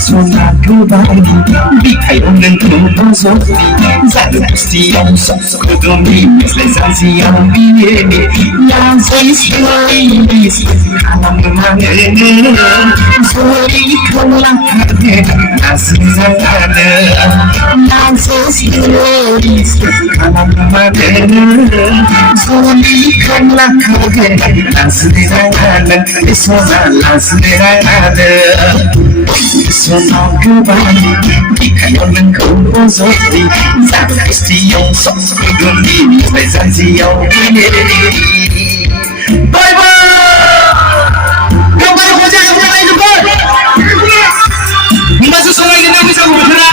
Sonar global, bigay ng tubuso. Zalustiyan sa kodoni, lesansiyang biyeni. Yang siswalis, alam naman sorry ko lang kate, nasisakana. Yang siswalis, alam naman sorry ko lang kate, nasisakana. Sonar nasisakana. Sonar global, bigay ng tubuso. Zalustiyan sa kodoni, lesansiyang biyeni. Bye bye! Yung kayo po dyan, yung kayo po! Masusunod na namin sa mga.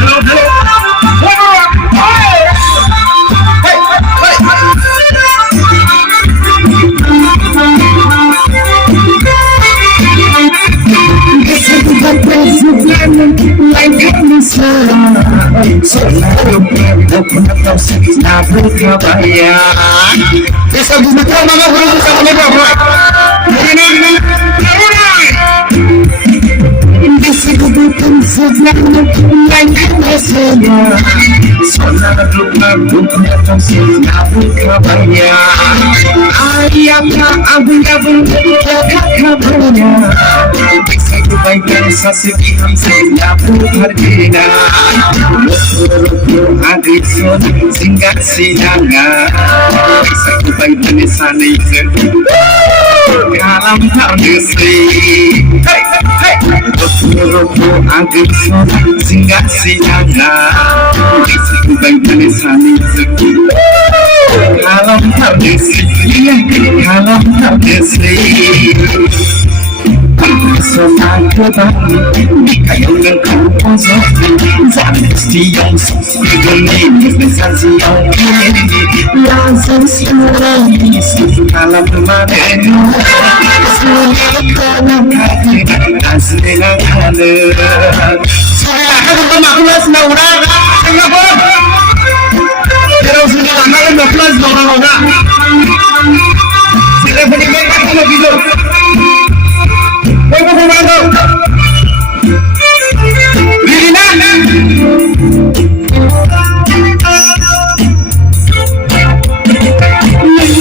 Hello, hello! Bisa gumawa mga guru sa kanila bro. Bisa gumawa sa kanila. Sonar global, bukan sesama kabarnya. Ayatnya abu-abu, kabarnya. Bisa kebaikan sasihan sesama hargina. Rupu agison, singgah sinanga. Bisa kebaikan sana itu. Kalam hargisi. Hey, hey. Rupu agison, singgah sinanga. Bisa kebaikan sana itu. Kalam hargisi, kalam hargisi. Sonar global, bigay ng tubuso. Zalustiyan sa kodoni, lesansiyang biyeni. Yang siswalis, alam naman sorry ko lang kate, nasisakana. Ano ba makulas na uraga? Ano ba? Pero sila naman na plus na uraga. Sila panigay ka na video. Huwag mo pumago! Lili na!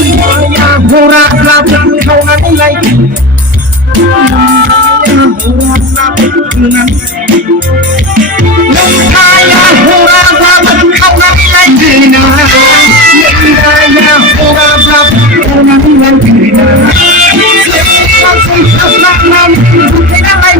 Kaya hurap-rap ikaw na nilay. Kaya hurap-rap ikaw na nilay. Kaya hurap-rap ikaw na nilay. Kaya hurap-rap ikaw na nilay.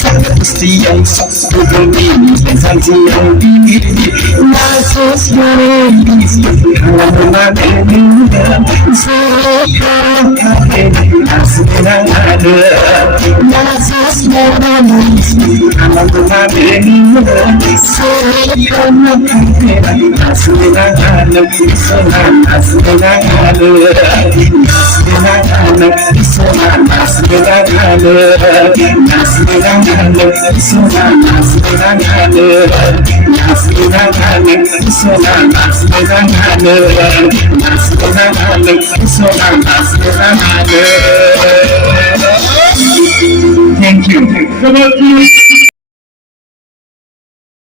Zalustiyan sa kodoni, lesansiyang biyeni. Nasiswalis, alam naman sorry ko lang kate, nasisakana. Nasiswalis, alam naman sorry ko lang kate, nasisakana. Sonar nasisakana. Sonar nasisakana. Nasisakana. Sonar nasisakana. Nasisakana. Sonar nasisakana. Nasisakana. Sonar nasisakana. Thank you.